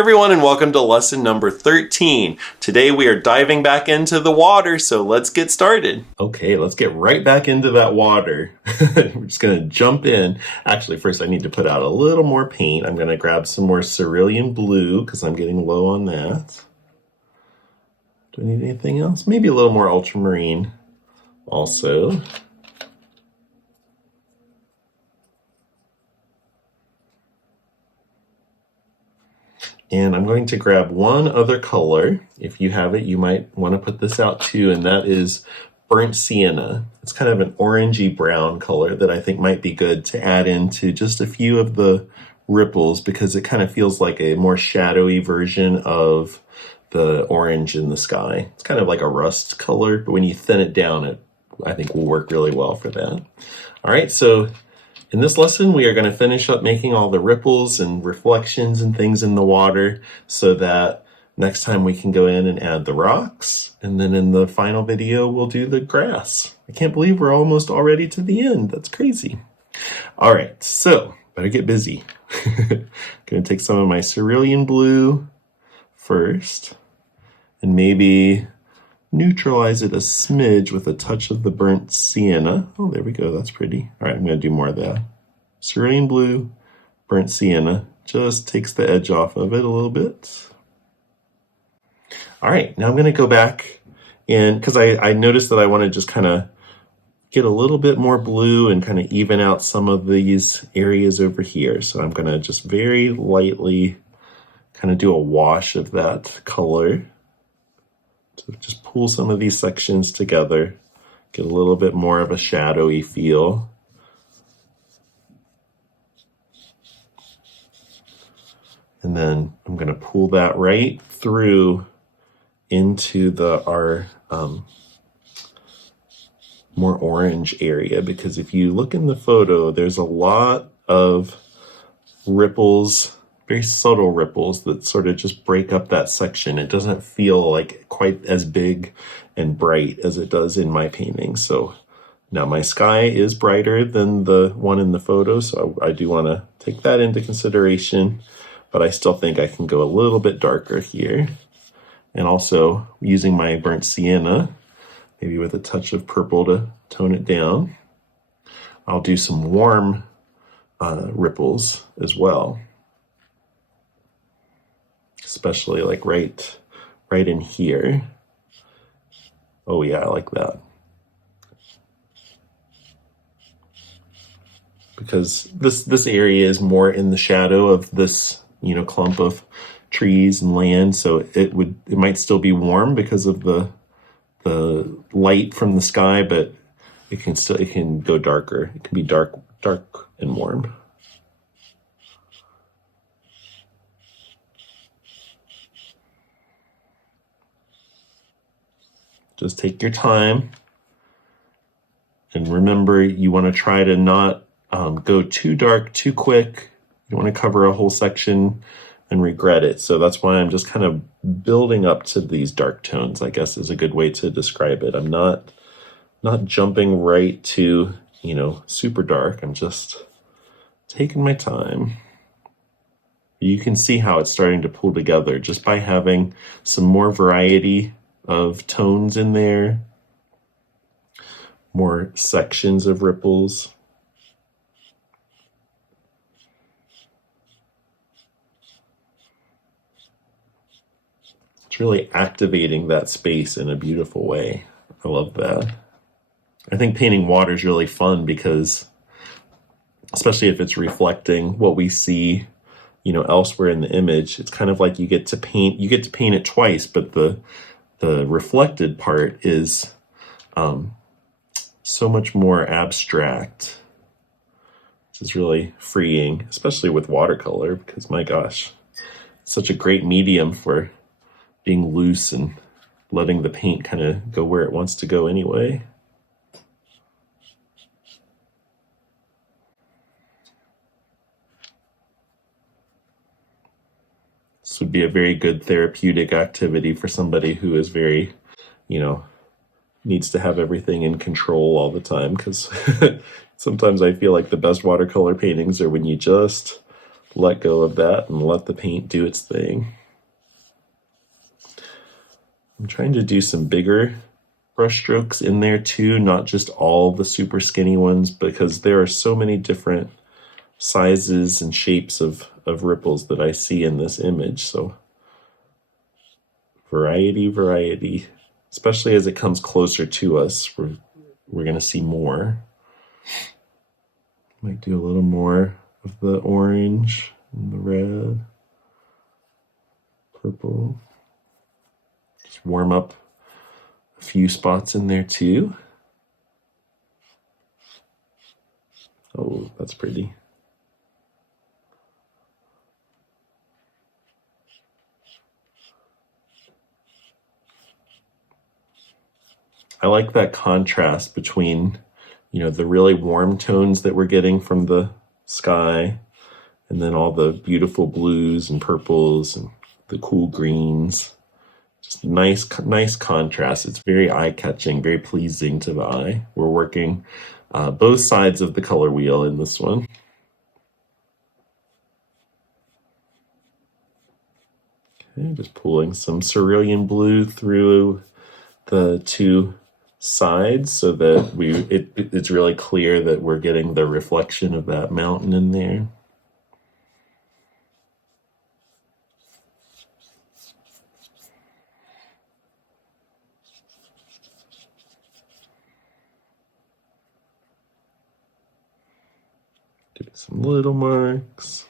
everyone, and welcome to lesson number 13. Today we are diving back into the water, so let's get started. Okay, let's get right back into that water. We're just gonna jump in. Actually, first I need to put out a little more paint. I'm gonna grab some more cerulean blue because I'm getting low on that. Do I need anything else? Maybe a little more ultramarine also. And I'm going to grab one other color. If you have it, you might want to put this out too, and that is burnt sienna. It's kind of an orangey brown color that I think might be good to add into just a few of the ripples because it kind of feels like a more shadowy version of the orange in the sky. It's kind of like a rust color, but when you thin it down, it I think will work really well for that. All right, so in this lesson, we are going to finish up making all the ripples and reflections and things in the water so that next time we can go in and add the rocks. And then in the final video, we'll do the grass. I can't believe we're almost already to the end. That's crazy. All right, so better get busy. Going to take some of my cerulean blue first and maybe neutralize it a smidge with a touch of the burnt sienna. Oh, there we go. That's pretty. All right, I'm going to do more of that. Cerulean blue, burnt sienna. Just takes the edge off of it a little bit. All right, now I'm going to go back and because I noticed that I want to just kind of get a little bit more blue and kind of even out some of these areas over here. So I'm going to just very lightly kind of do a wash of that color. So just pull some of these sections together, get a little bit more of a shadowy feel. And then I'm going to pull that right through into our more orange area, because if you look in the photo, there's a lot of ripples, very subtle ripples that sort of just break up that section. It doesn't feel like quite as big and bright as it does in my painting. So now my sky is brighter than the one in the photo, so I do want to take that into consideration, but I still think I can go a little bit darker here. And also using my burnt sienna, maybe with a touch of purple to tone it down. I'll do some warm ripples as well. Especially like right in here. Oh yeah, I like that. Because this area is more in the shadow of this, clump of trees and land, so it might still be warm because of the light from the sky, but it can go darker. It can be dark and warm. Just take your time. And remember, you want to try to not go too dark too quick. You don't want to cover a whole section and regret it. So that's why I'm just kind of building up to these dark tones, I guess is a good way to describe it. I'm not jumping right to, super dark. I'm just taking my time. You can see how it's starting to pull together just by having some more variety of tones in there, more sections of ripples. It's really activating that space in a beautiful way. I love that. I think painting water is really fun because, especially if it's reflecting what we see, elsewhere in the image, it's kind of like you get to paint it twice, but the reflected part is so much more abstract. This is really freeing, especially with watercolor, because my gosh, it's such a great medium for being loose and letting the paint kind of go where it wants to go anyway. This would be a very good therapeutic activity for somebody who is very, needs to have everything in control all the time, because sometimes I feel like the best watercolor paintings are when you just let go of that and let the paint do its thing. I'm trying to do some bigger brush strokes in there too, not just all the super skinny ones, because there are so many different sizes and shapes of ripples that I see in this image. So variety, especially as it comes closer to us, we're going to see more. Might do a little more of the orange and the red, purple. Just warm up a few spots in there too. Oh, that's pretty. I like that contrast between, the really warm tones that we're getting from the sky, and then all the beautiful blues and purples and the cool greens. Just nice contrast. It's very eye-catching, very pleasing to the eye. We're working both sides of the color wheel in this one. Okay, just pulling some cerulean blue through the two sides so that it's really clear that we're getting the reflection of that mountain in there. Doing some little marks.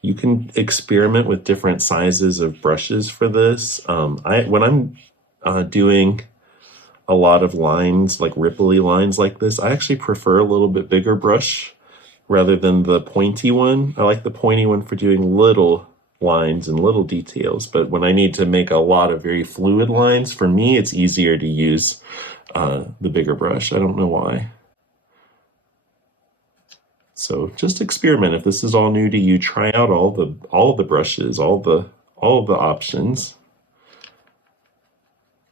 You can experiment with different sizes of brushes for this. When I'm doing a lot of lines, like ripply lines like this, I actually prefer a little bit bigger brush rather than the pointy one. I like the pointy one for doing little lines and little details, but when I need to make a lot of very fluid lines, for me, it's easier to use the bigger brush. I don't know why. So just experiment. If this is all new to you, try out all the brushes, all the options.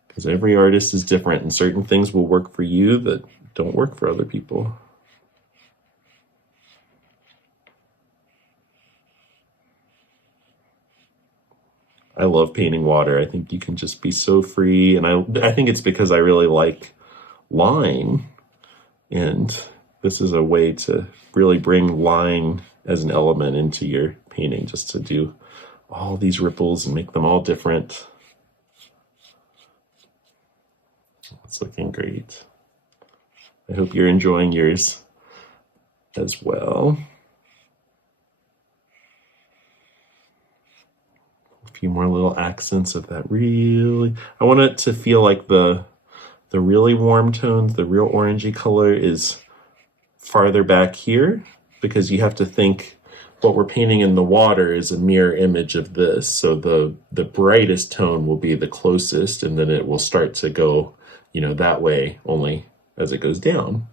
Because every artist is different, and certain things will work for you that don't work for other people. I love painting water. I think you can just be so free, and I think it's because I really like line, and this is a way to really bring line as an element into your painting, just to do all these ripples and make them all different. It's looking great. I hope you're enjoying yours as well. A few more little accents of that really. I want it to feel like the really warm tones, the real orangey color is farther back here, because you have to think what we're painting in the water is a mirror image of this. So the brightest tone will be the closest, and then it will start to go that way only as it goes down.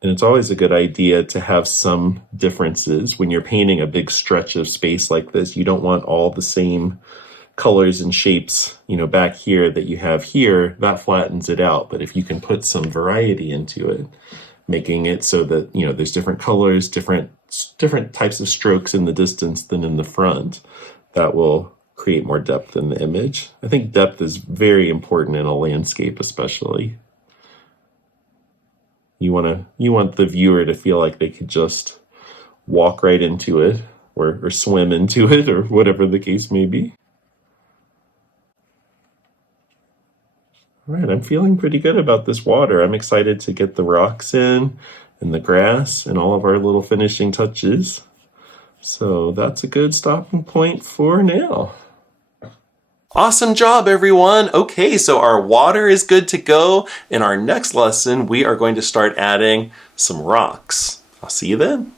And it's always a good idea to have some differences when you're painting a big stretch of space like this. You don't want all the same colors and shapes, back here that you have here. That flattens it out. But if you can put some variety into it, making it so that, there's different colors, different types of strokes in the distance than in the front, that will create more depth in the image. I think depth is very important in a landscape, especially. You want the viewer to feel like they could just walk right into it, or swim into it, or whatever the case may be. All right, I'm feeling pretty good about this water. I'm excited to get the rocks in and the grass and all of our little finishing touches. So that's a good stopping point for now. Awesome job, everyone. Okay, so our water is good to go. In our next lesson, we are going to start adding some rocks. I'll see you then.